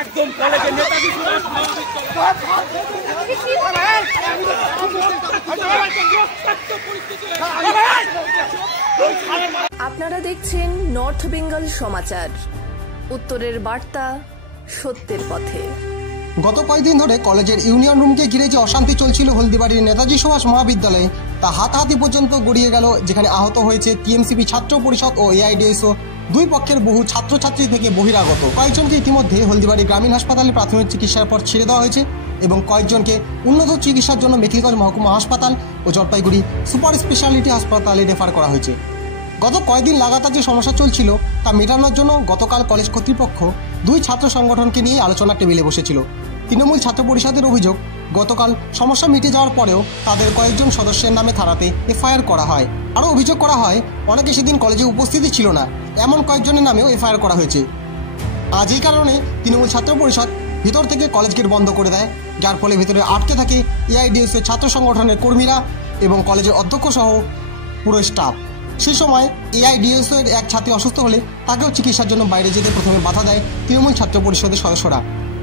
একদম কলেজের নেতাজি সুভাষ আপনারা দেখছেন নর্থ বেঙ্গল সমাচার, উত্তরের বার্তা, সত্যের পথে। গত কয়েকদিন ধরে কলেজের ইউনিয়ন রুমকে ঘিরে যে অশান্তি চলছিল হলদিবাড়ির নেতাজি সুভাষ মহাবিদ্যালয়ে, তা হাতাহাতি পর্যন্ত গড়িয়ে গেল, যেখানে আহত হয়েছে টিএমসিপি ছাত্র পরিষদ ও এআইডিএসও দুই পক্ষের বহু ছাত্রছাত্রী থেকে বহিরাগত। কয়েকজনকে ইতিমধ্যে হলদিবাড়ি গ্রামীণ হাসপাতালে প্রাথমিক চিকিৎসার পর ছেড়ে দেওয়া হয়েছে এবং কয়েকজনকে উন্নত চিকিৎসার জন্য মেখলিগঞ্জ মহকুমা হাসপাতাল ও জলপাইগুড়ি সুপার স্পেশালিটি হাসপাতালে রেফার করা হয়েছে। গত কয়েকদিন লাগাতার যে সমস্যা চলছিল তা মেটানোর জন্য গতকাল কলেজ কর্তৃপক্ষ দুই ছাত্র সংগঠনকে নিয়ে আলোচনার টেবিলে বসেছিল। তৃণমূল ছাত্র পরিষদের অভিযোগ, গতকাল সমস্যা মিটে যাওয়ার পরেও তাদের কয়েকজন সদস্যের নামে থানাতে এফআইআর করা হয়। আরও অভিযোগ করা হয় অনেকে সেদিন কলেজে উপস্থিতি ছিল না, এমন কয়েকজনের নামেও এফআইআর করা হয়েছে। আজ এই কারণে তৃণমূল ছাত্র পরিষদ ভিতর থেকে কলেজ গেট বন্ধ করে দেয়, যার ফলে ভিতরে আটকে থাকে এআইডিএসের ছাত্র সংগঠনের কর্মীরা এবং কলেজের অধ্যক্ষ সহ পুরো স্টাফ। সেই সময় এআইডিএসের এক ছাত্রী অসুস্থ হলে তাকেও চিকিৎসার জন্য বাইরে যেতে প্রথমে বাধা দেয় তৃণমূল ছাত্র পরিষদের সদস্যরা।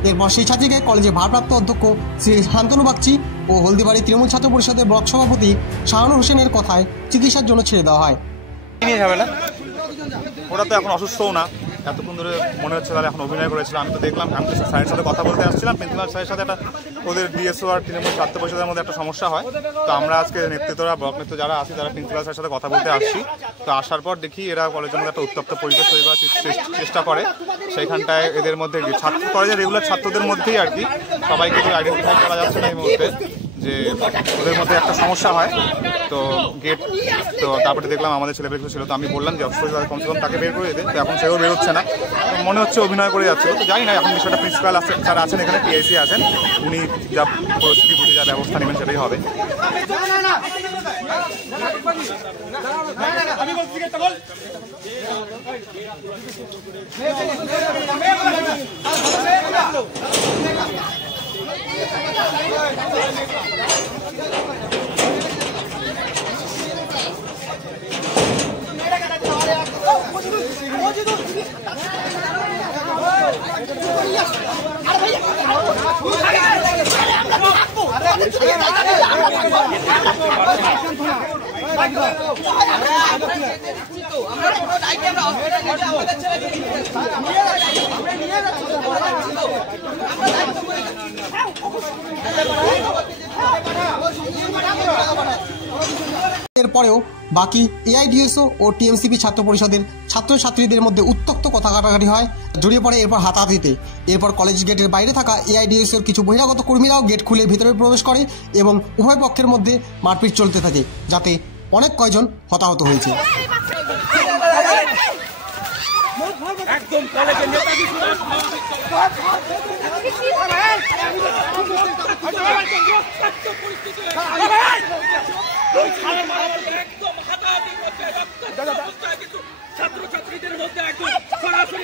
এরপর সেই ছাত্রীকে কলেজের ভারপ্রাপ্ত অধ্যক্ষ শ্রী শান্তনু বাগচি ও হলদিবাড়ি তৃণমূল ছাত্র পরিষদের ব্লক সভাপতি শাহানুর হোসেনের কথায় চিকিৎসার জন্য ছেড়ে দেওয়া হয়। ওরা তো এখন অসুস্থও না, এতক্ষণ ধরে মনে হচ্ছে তাহলে এখন অভিনয় করেছিল। আমি তো দেখলাম, আমি তো স্যারের সাথে কথা বলতে আসছিলাম, প্রিন্সিপাল স্যারের সাথে একটা ওদের ডিএসও আর তৃণমূল ছাত্র পরিষদের মধ্যে একটা সমস্যা হয়। তো আমরা আজকে নেতৃত্বরা, ব্লক নেতৃত্ব যারা আছি তারা প্রিন্সিপাল স্যারের সাথে কথা বলতে আসছি। তো আসার পর দেখি এরা কলেজের মধ্যে একটা উত্তপ্ত পরিবেশ তৈরি করার চেষ্টা করে। সেইখানটায় এদের মধ্যে কলেজের রেগুলার ছাত্রদের মধ্যেই আর কি, সবাইকে তো আইডেন্টিফাই করা যাচ্ছে না এই মুহূর্তে, যে ওদের মধ্যে একটা সমস্যা হয়। তো গেট, তো তারপরে দেখলাম আমাদের ছেলেমেয়েগুলো ছিল, তো আমি বললাম যে অবশ্যই কমসে কম তাকে বের করে দিতে। তো এখন সেও বেরোচ্ছে না, মনে হচ্ছে অভিনয় করে যাচ্ছিল। তো জানি না এখন বিষয়টা প্রিন্সিপাল স্যার আছেন এখানে, পিআইসি আছেন, উনি যা পরিস্থিতি বুঝে যা ব্যবস্থা নেবেন সেটাই হবে। এরপরেও বাকি এআইডিএসও ও টিএমসিপি ছাত্র পরিষদের ছাত্রছাত্রীদের মধ্যে উত্তপ্ত কথা কাটাকাটি হয়, জড়িয়ে পড়ে এরপর হাতাহাতিতে। এরপর কলেজ গেটের বাইরে থাকা এআইডিএসের কিছু বহিরাগত কর্মীরাও গেট খুলে ভিতরে প্রবেশ করে এবং উভয় পক্ষের মধ্যে মারপিট চলতে থাকে, যাতে অনেক কয়জন হতাহত হয়েছে। একদম কলেজের নেতাজি সুভাষ ছাত্রছাত্রীদের মধ্যে একদম সরাসরি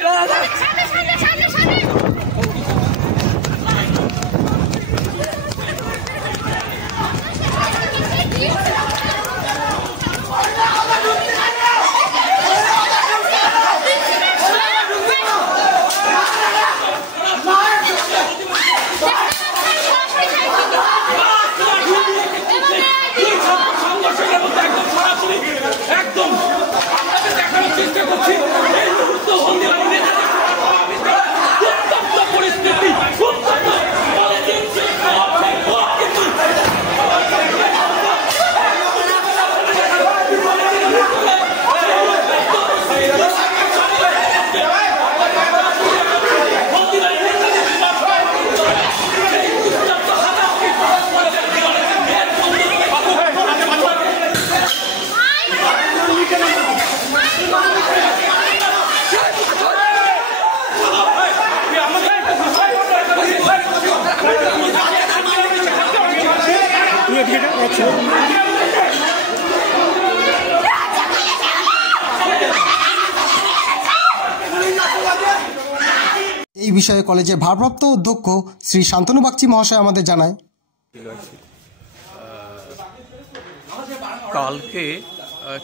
এই বিষয়ে কলেজের ভারপ্রাপ্ত অধ্যক্ষ শ্রী শান্তনু বাগচি মহাশয় আমাদের জানায়, কালকে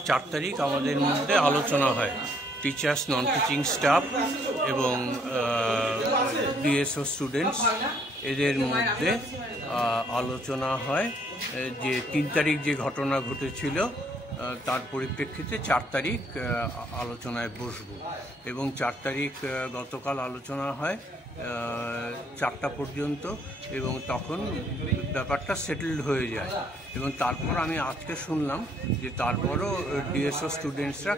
4 তারিখ আমাদের মধ্যে আলোচনা হয় টিচার্স, নন টিচিং স্টাফ এবং ডিএসও স্টুডেন্টস, এদের মধ্যে আলোচনা হয় যে 3 তারিখ যে ঘটনা ঘটেছিল তার পরিপ্রেক্ষিতে 4 তারিখ আলোচনায় বসবো এবং 4 তারিখ গতকাল আলোচনা হয় 4টা পর্যন্ত এবং তখন ব্যাপারটা সেটেলড হয়ে যায় এবং তারপর আমি আজকে শুনলাম যে তারপরও ডিএসও স্টুডেন্টসরা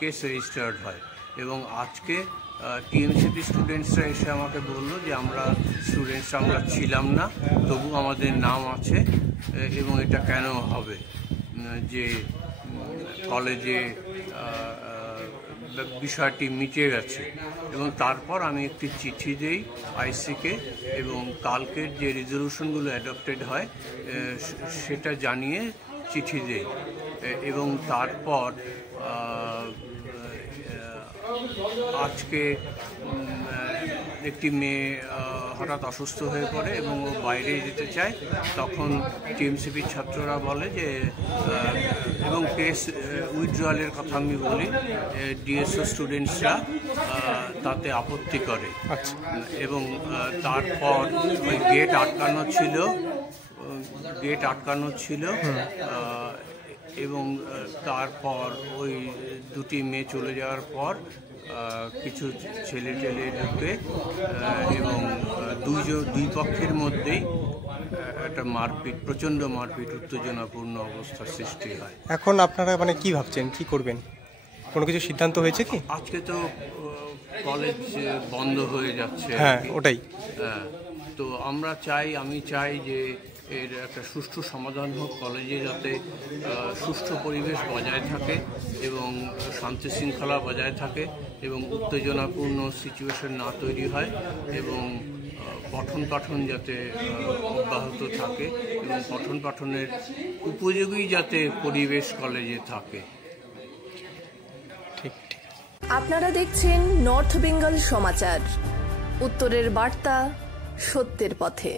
কেস রেজিস্টার্ড হয় এবং আজকে টিএমসিপি স্টুডেন্টসরা এসে আমাকে বললো যে আমরা ছিলাম না, তবু আমাদের নাম আছে এবং এটা কেন হবে যে কলেজে বিষয়টি মিটে গেছে এবং তারপর আমি একটি চিঠি দেই আইসিকে এবং কালকের যে রেজলিউশনগুলো অ্যাডপ্টেড হয় সেটা জানিয়ে চিঠি দেই এবং তারপর আজকে একটি মেয়ে হঠাৎ অসুস্থ হয়ে পড়ে এবং ও বাইরে যেতে চায়, তখন টিএমসিপির ছাত্ররা বলে যে এবং কেস উইথড্রয়ালের কথা আমি বলি, ডিএসও স্টুডেন্টসরা তাতে আপত্তি করে এবং তারপর ওই গেট আটকানো ছিল এবং তারপর ওই দুটি মেয়ে চলে যাওয়ার পর কিছু ছেলে ঢুকে এবং দুই পক্ষের মধ্যেই একটা প্রচণ্ড মারপিট, উত্তেজনাপূর্ণ অবস্থার সৃষ্টি হয়। এখন আপনারা কি ভাবছেন, কি করবেন? কোনো কিছু সিদ্ধান্ত হয়েছে কি? আজকে তো কলেজ বন্ধ হয়ে যাচ্ছে। হ্যাঁ, ওটাই। তো আমি চাই যে এর একটা সুষ্ঠু সমাধান হোক, কলেজে যাতে সুষ্ঠু পরিবেশ বজায় থাকে এবং শান্তি শৃঙ্খলা বজায় থাকে এবং উত্তেজনাপূর্ণ সিচুয়েশন না তৈরি হয় এবং পঠন পাঠন যাতে অব্যাহত থাকে এবং পঠন পাঠনের উপযোগী যাতে পরিবেশ কলেজে থাকে। ঠিক। আপনারা দেখছেন নর্থ বেঙ্গল সমাচার, উত্তরের বার্তা, সত্যের পথে।